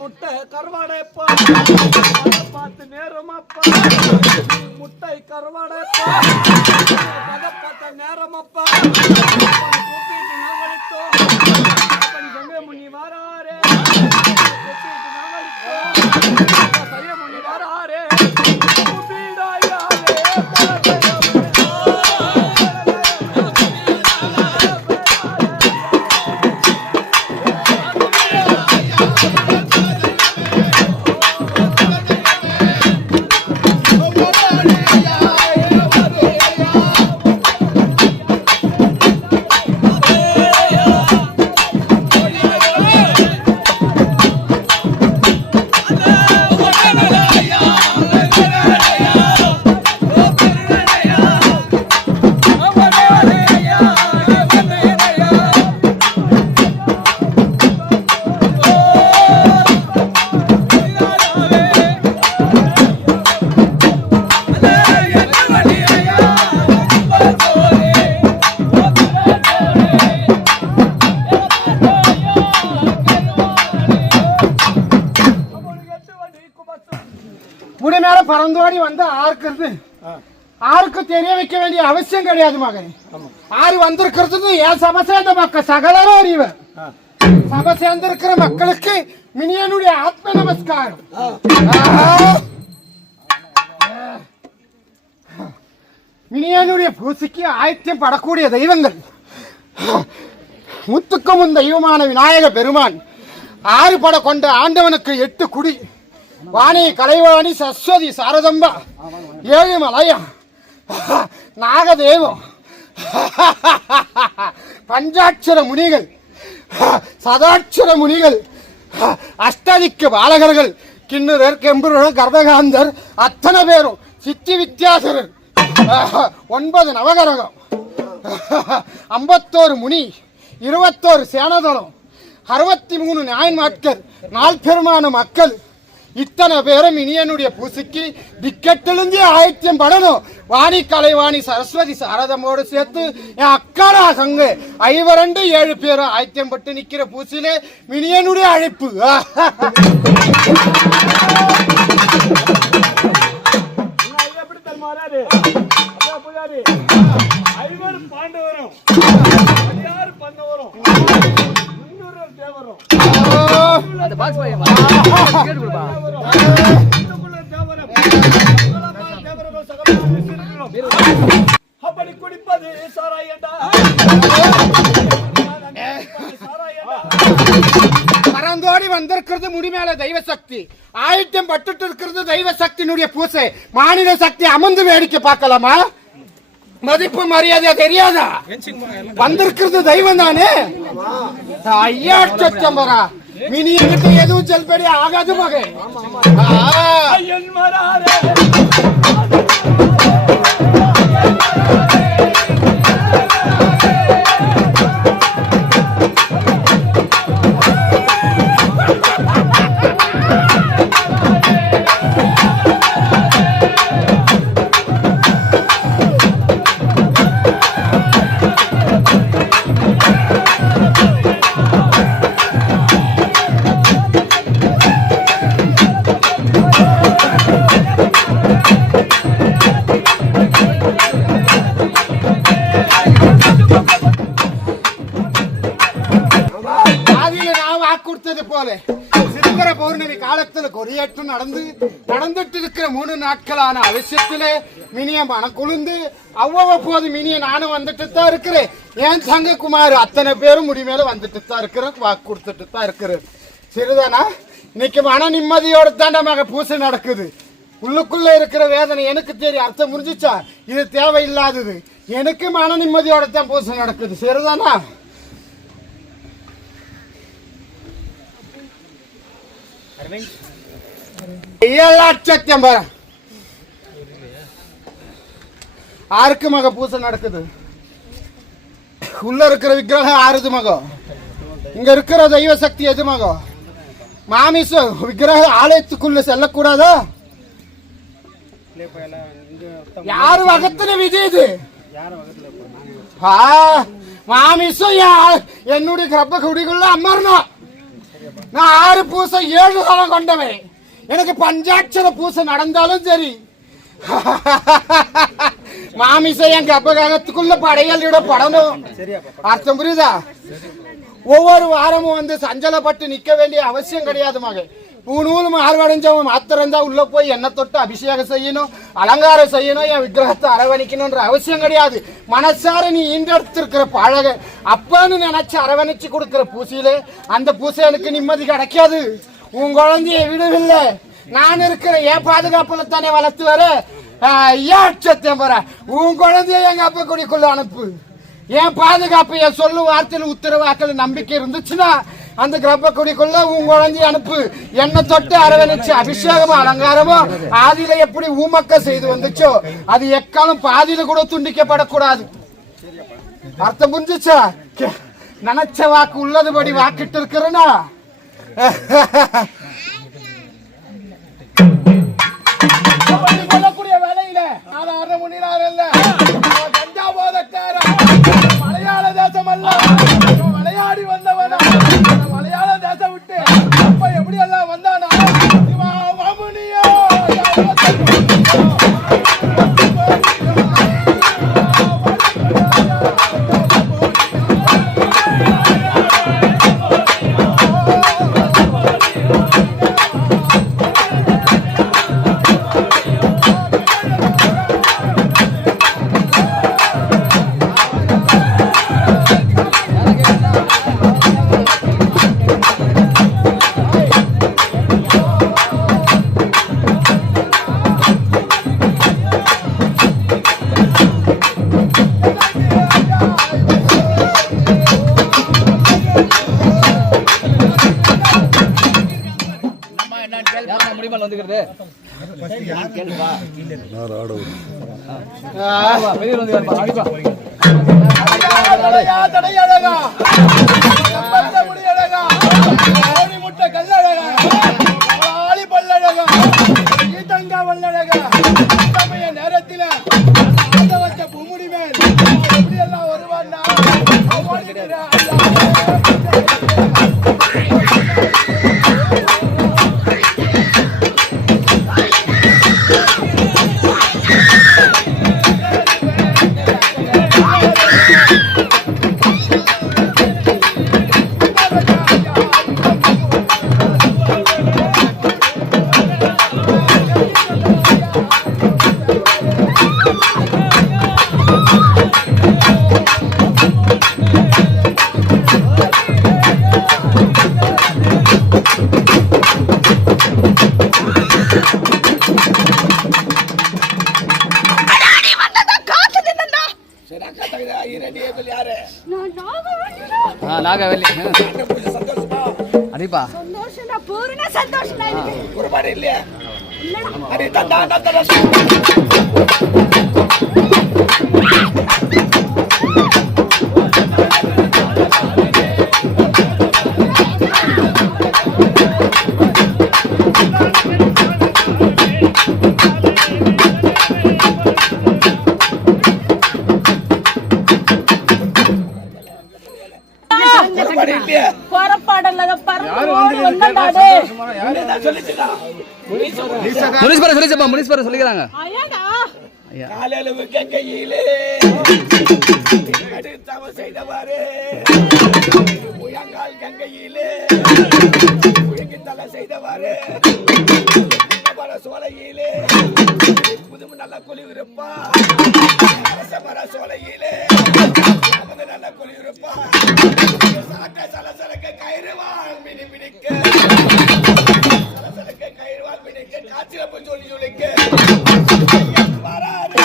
முட்டை கருவாடைப்பா பார்த்து நேரமாப்பா முட்டை கருவாடைப்பா பார்த்த நேரமாப்பா முனி வராரே சரிய முனி வராரே பறந்தோடி வந்து ஆருக்கு தெரிய வைக்க வேண்டிய அவசியம் கிடையாது மகனே. ஆறு வந்திருக்கிறது என் சபை சேர்ந்த மக்கள் சகலரும் அறிவு. சபை சேர்ந்திருக்கிற மக்களுக்கு மினியனுடைய ஆத்ம நமஸ்காரம். மினியனுடைய பூசைக்கு ஆயத்தியம் படக்கூடிய தெய்வங்கள் முத்துக்கும் தெய்வமான விநாயக பெருமான், ஆறு பட கொண்ட ஆண்டவனுக்கு 8 குடி, வாணி கலைவாணி சரஸ்வதி சாரதம்பா, 7 மலையம், நாகதேவம், பஞ்சாட்சர முனிகள், சதாட்சர முனிகள், அஷ்டதிக்கு பாலகர்கள், கிண்ணூரர், கெம்புரர், கர்ப்பகாந்தர், அத்தனை பேரும் சித்தி வித்தியாசரர் 9 நவகரகம், 51 முனி, 21 சேனதளம், 63 நாயன்மார்கள், 4 பெருமான மக்கள், இத்தனை பேரும் இனியனுடைய பூசைக்கு டிக்கெட்டிலிருந்து ஆயத்தியம் படணும். வாணி கலைவாணி சரஸ்வதி சாரதமோடு சேர்த்து என் அக்காடா சங்கு 5 பேரும் ஆயத்தியம் பட்டு நிக்கிற பூசிலே மினியனுடைய அழைப்பு. அப்படி குடிப்பது சாராயண்டா, பறந்தோடி வந்திருக்கிறது முடிமேல தெய்வ சக்தி, ஆயத்தம் பட்டுட்டு இருக்கிறது தெய்வ சக்தியினுடைய பூசை. மாநில சக்தி அமர்ந்து வேடிக்கை பார்க்கலாமா? மதிப்பு மரியாதை தெரியாதா? வந்திருக்கிறது தெய்வம் தானே. ஐயா சச்சம்பரா மினி கிட்ட எதுவும் செல்படி ஆகாது மகே. போல சித்திர பௌர்ணமி காலத்தில் கொடியேற்றம் நடந்துட்டு இருக்கிற 3 நாட்களான அவசியத்திலே மினிய மனக்குழுந்து அவ்வப்போது மினிய நானும் வந்துட்டு தான் இருக்கிறேன். என் சங்க குமார் அத்தனை பேரும் முடிமேல வந்துட்டு தான் இருக்கிற, வாக்கு கொடுத்துட்டு தான் இருக்கிறேன். சரிதானா? இன்னைக்கு மன நிம்மதியோட தான் மக பூசை நடக்குது. உள்ளுக்குள்ள இருக்கிற வேதனை எனக்கு தெரியும். அர்த்தம் முடிஞ்சிச்சா? இது தேவையில்லாதது. எனக்கு மன நிம்மதியோட தான் பூசை நடக்குது. சரிதானா? ஆருக்கு மக பூசை நடக்குது? உள்ள இருக்கிற விக்கிரகம் ஆறுது மகம். இங்க இருக்கிற தெய்வ சக்தி எது மகம்? மாமிச விக்கிரக ஆலயத்துக்குள்ள செல்லக்கூடாதா? யாரு வகத்துல விதி இது? மாமிசம் என்னுடைய கர்ப்ப குடிக்குள்ள அமரணும். நான் 6 பூசை 7 காலம் கொண்டவன். எனக்கு பஞ்சாட்சர பூசை நடந்தாலும் சரி, மாமிசை என் கர்ப்பகாலத்துக்குள்ள படையலிட படணும். அர்த்தம் புரியுதா? ஒவ்வொரு வாரமும் வந்து சஞ்சலப்பட்டு நிக்க வேண்டிய அவசியம் கிடையாது மகன். பூநூல் மார்வடைஞ்சவன் மாத்திரந்தா உள்ள போய் எண்ணெய் தொட்டு அபிஷேகம் செய்யணும், அலங்காரம் செய்யணும், என் விக்கிரகத்தை அரவணைக்கணும்ன்ற அவசியம் கிடையாது. மனசார நீ ஈண்டெடுத்திருக்கிற பழக அப்பன்னு நினைச்சு அரவணைச்சு கொடுக்கிற பூசையிலே அந்த பூசை எனக்கு நிம்மதி கிடைக்காது. உன் குழந்தைய விடவில்லை, நான் இருக்கிற என் பாதுகாப்புல தானே வளர்த்து வர. சத்தியம் போற உன் குழந்தைய எங்க அப்பா குடிக்குள்ள அனுப்பு. என் பாதுகாப்பு என் சொல்லு வார்த்தையில் உத்தரவாக்கள் நம்பிக்கை இருந்துச்சுன்னா அந்த கர்ப்ப குடிக்குள்ள உன் குழந்தைய அனுப்பு. என்ன தொட்டு அரவணைச்சு அபிஷேகமோ அலங்காரமோ ஆதியில எப்படி ஊமக்க செய்து வந்துச்சோ அது எக்காலம் பாதியில கூட துண்டிக்கப்படக்கூடாது. அர்த்தம் புரிஞ்சுச்சா? நினைச்ச வாக்கு உள்ளதுபடி வாக்கிட்டு இருக்கிறனா? சொல்லக்கூடிய வேலையில 6 மணி நேரம் இல்ல, கஞ்சா போதக்கார மலையாள தேசம் அல்ல, விளையாடி வந்தவன மலையாள தேசம் விட்டு அப்ப எப்படி எல்லாம் வந்தானா மாமுனியோ வந்துக்கிறது முட்டை கல்லழகா ஆளி பல்லழகா ஈட்டங்கா வல்லழகா சமய நேரத்தில் வச்ச பூமுடி மேல் எப்படி எல்லாம் வருவான்னா நாகவல்லி அடிப்பா ஒருபாடு இல்லையா அடி தந்தா சொல்லிக்கிறாங்க கையிலே தவ செய்தவாறு உயங்கால் கங்கையிலே உயங்கி தலை செய்தவாறு சோலையிலே புதுமு நல்ல குளிவிருப்பா அரசமர சோலையிலே நல்ல குளிவிருப்பா சாட்ட சலசலக்க கயிறுவாள் மினி மினிக்க சலசலக்க கயிறுவாள் மினிக்க காய்ச்சலப்ப சொல்லி சொல்லிக்க வராது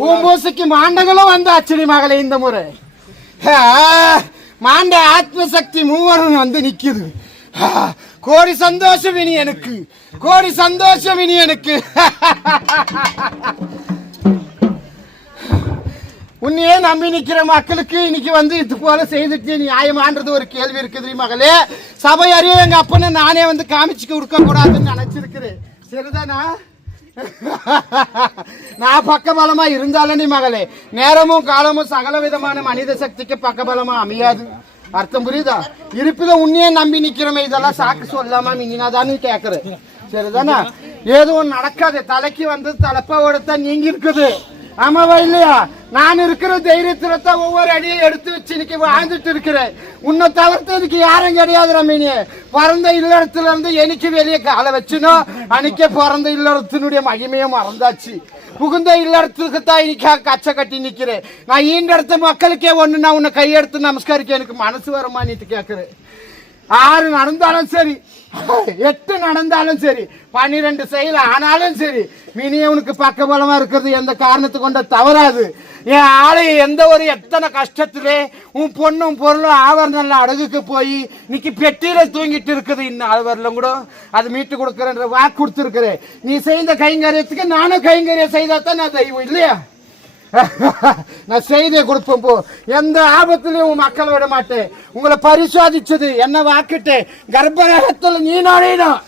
பூம்பூசிக்கு மாண்டங்களும் வந்தாச்சு மகளே இந்த முறை மாண்ட ஆத்மசக்தி மூவரும் வந்து நிக்குது கோடி சந்தோஷம் இனி எனக்கு கோடி சந்தோஷம் இனி எனக்கு உன்னையே நம்பி நிக்கிற மக்களுக்கு இன்னைக்கு வந்து இது போல செய்துட்டு நியாயமான்றது ஒரு கேள்வி இருக்குது மகளே சபை அறிய எங்க அப்பன்னு நானே வந்து காமிச்சுக்க கொடுக்க கூடாதுன்னு நினைச்சிருக்கிறேன் சரிதானா நான் பக்கபலமா இருந்தாலே மகளே நேரமும் காலமும் சகல விதமான மனித சக்திக்கு பக்கபலமா அமையாது அர்த்தம் புரியுதா இருப்பில உன்னையே நம்பி நிக்கிறோமே இதெல்லாம் சாக்கு சொல்லாம மிங்கினாதான்னு கேக்குறேன் சரிதானா ஏதும் நடக்காது தலைக்கு வந்து தலைப்பாவோட நீங்க இருக்குது ஆமாவா இல்லையா நான் இருக்கிற தைரியத்துல ஒவ்வொரு அடியும் எடுத்து வச்சு இன்னைக்கு வாழ்ந்துட்டு இருக்கிறேன் உன்னை தவிர்த்ததுக்கு யாரும் கிடையாது ரமீனி பிறந்த இல்லறத்துல இருந்து எனக்கு வெளியே காலை வச்சுனோ அன்னைக்கே பிறந்த இல்லறத்தினுடைய மகிமையை மறந்தாச்சு புகுந்த இல்லறத்துக்கு தான் இன்னைக்கு கச்சை கட்டி நிக்கிறேன் நான் ஈண்ட இடத்த மக்களுக்கே ஒண்ணு நான் உன்னை கையெடுத்து நமஸ்காரிக்க எனக்கு மனசு வருமானிட்டு கேட்கிறேன் 6 நடந்தாலும் சரி 8 நடந்தாலும் சரி 12 செயல் ஆனாலும் சரி மினி உனக்கு பக்கபலமா இருக்கிறது எந்த காரணத்தை கொண்ட தவறாது என் ஆளு எந்த ஒரு எத்தனை கஷ்டத்திலே உன் பொண்ணும் பொருளும் ஆவரணம் அடகுக்கு போய் இன்னைக்கு பெட்டியில தூங்கிட்டு இருக்குது இன்னும் அது வரலும் கூட அது மீட்டு கொடுக்கறன்ற வாக்கு கொடுத்துருக்கிறேன் நீ செய்த கைங்கரியத்துக்கு நானும் கைங்கரியம் செய்தாதான் நான் தெய்வம் இல்லையா நான் செய்தியை கொடுப்பேன் போ எந்த ஆபத்திலையும் உன் மக்களை விட மாட்டேன் உங்களை பரிசோதிச்சது என்ன வாக்கிட்டு கர்ப்பரகத்துல நீ நுழையணும்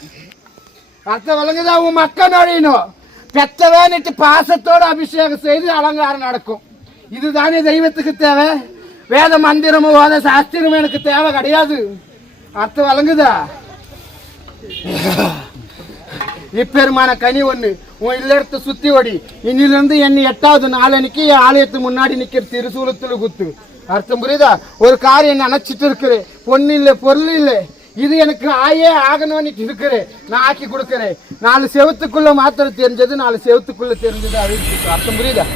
அர்த்தம் விளங்குதா உன் மக்கள் நுழையணும் பெத்தவேன்னுட்டு பாசத்தோட அபிஷேகம் செய்து அலங்காரம் நடக்கும் இதுதானே தெய்வத்துக்கு தேவை வேத மந்திரமும் வேத சாஸ்திரமும் எனக்கு தேவை கிடையாது அர்த்தம் விளங்குதா இப்பெருமான கனி ஒண்ணு உன் இல்லறத்தை சுத்தி ஓடி இன்னிலிருந்து என்ன 8வது நாளன்னைக்கு ஆலயத்துக்கு முன்னாடி நிக்கிற திருசூலத்துல குத்து அர்த்தம் புரியுதா? ஒரு காரியம் நினைச்சிட்டு இருக்கிறேன், பொண்ணு இல்லை பொருள் இல்லை, இது எனக்கு ஆயே ஆகணும்னு இருக்கிறேன், நான் ஆக்கி கொடுக்கறேன். 4 செவத்துக்குள்ள மாத்திரம் தெரிஞ்சது, 4 செவத்துக்குள்ள தெரிஞ்சது அப்படின்னு. அர்த்தம் புரியுதா?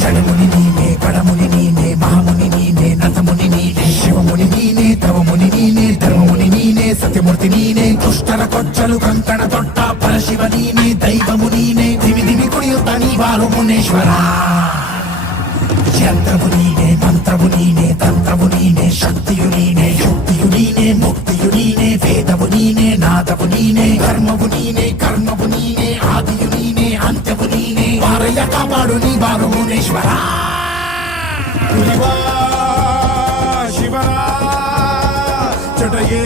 జడముని నీనే పడముని నీనే మహాముని నీనే నతముని నీనే శివముని నీనే తవముని నీనే ధర్మముని నీనే సత్యమూర్తి నీనే దుష్టర కొచ్చలు కంకణ తొట్ట పరశివ నీనే దైవము నీనే దిమి దిమి కుడియుత నీ వారు మునేశ్వర యంత్రము నీనే మంత్రము నీనే తంత్రము నీనే శక్తియు నీనే యుక్తియు నీనే ముక్తియు నీనే వేదము నీనే నాదము నీనే ధర్మము నీనే కర్మము నీనే ఆదియు నీనే అంత్యము నీనే వారయ్య కాపాడు నీ వారు మునేశ్వర శివరా చటయే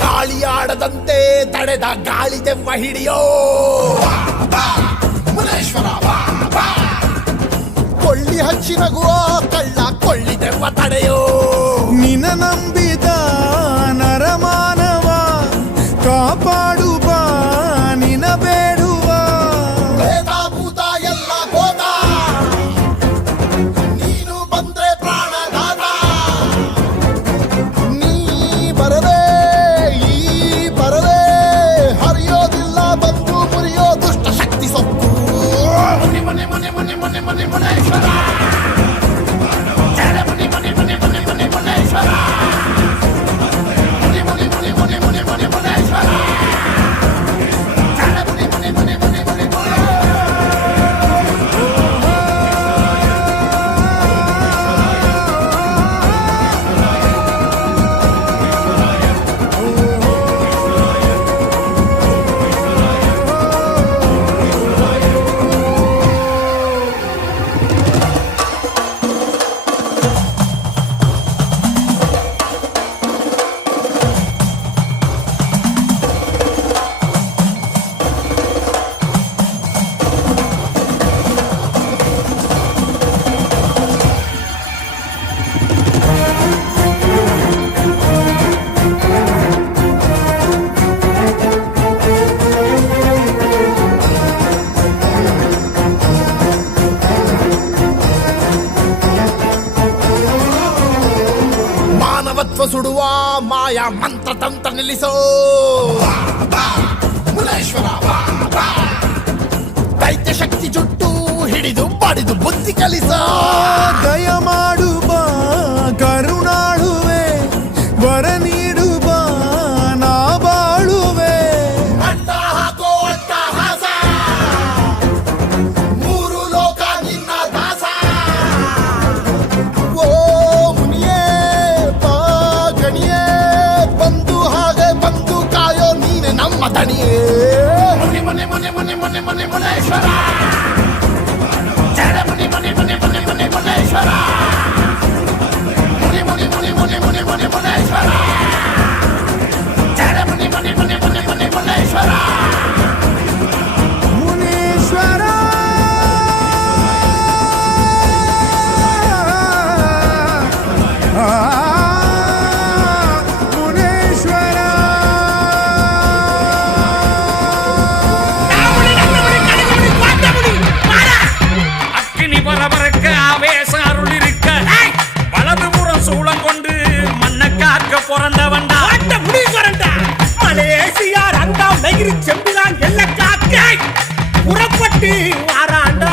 ಗಾಳಿಯಾಡದಂತೆ ತಡೆದ ಗಾಳಿ ದೆವ್ವ ಹಿಡಿಯೋ ಮುನೇಶ್ವರ ಕೊಳ್ಳಿ ಹಚ್ಚಿ ನಗುವ ಕಳ್ಳ ಕೊಳ್ಳಿ ದೆವ್ವ ತಡೆಯೋ ನಿನ ನಂಬಿದ ನರಮಾನವ ಕಾಪಾಡುವ ನಿನ ಬೇಡುವ ಭೂತ ಎಲ್ಲ ಹೋದ ನೀನು ಬಂದ್ರೆ ಪ್ರಾಣದಾತ ನೀ ಬರದೆ ಸುಡುವ ಮಾಯಾ ಮಂತ್ರ ತಂತ್ರ ನಿಲ್ಲಿಸೋ ಮುನೇಶ್ವರ ದೈತ್ಯ ಶಕ್ತಿ ಜುಟ್ಟು ಹಿಡಿದು ಬಡಿದು ಬುದ್ಧಿ ಕಲಿಸೋ ದಯ ಮಾಡುವ ಕರುಣಾಳುವೆ ವರ ನೀಡುವ ನಾ ಬಾಳುವೆ ಅಡ್ಡ ಹಾಕೋ ಅಟ್ಟಹಾಸ ಮೂರು ಲೋಕ ನಿನ್ನ ದಾಸ ಓ ಮುನಿಯೇ ಬಂದು ಹಾಗೆ ಬಂದು ಕಾಯೋ ನೀನೆ ನಮ್ಮ ದಣಿಯೇ ಮುನಿ ಮುನಿ ಮುನಿ ಮುನಿ ಮುನಿ ಮುನಿ ಮುನೇಶ್ವರ ಜಡ ಮುನಿ ಮುನಿ ಮುನಿ ಮುನಿ ಮುನಿ ಮುನೇಶ್ವರ முனி முனி முனி முனேஸ்வரா ஜட முனி முனி முனி முனி முனி முனேஸ்வரா முனீஸ்வரா முனீஸ்வரா அக்கினி பரபரக்க ஆவேச அருள் இருக்க வலதுபுறம் சூளம் கொண்டு மண்ணை காக்க பிறந்தவன்டா முனீஸ்வரன்டா மலேசியா 2ஆம் நெகிரி செம்பிலான் எல்ல காக்க புறப்பட்டு வாராண்டா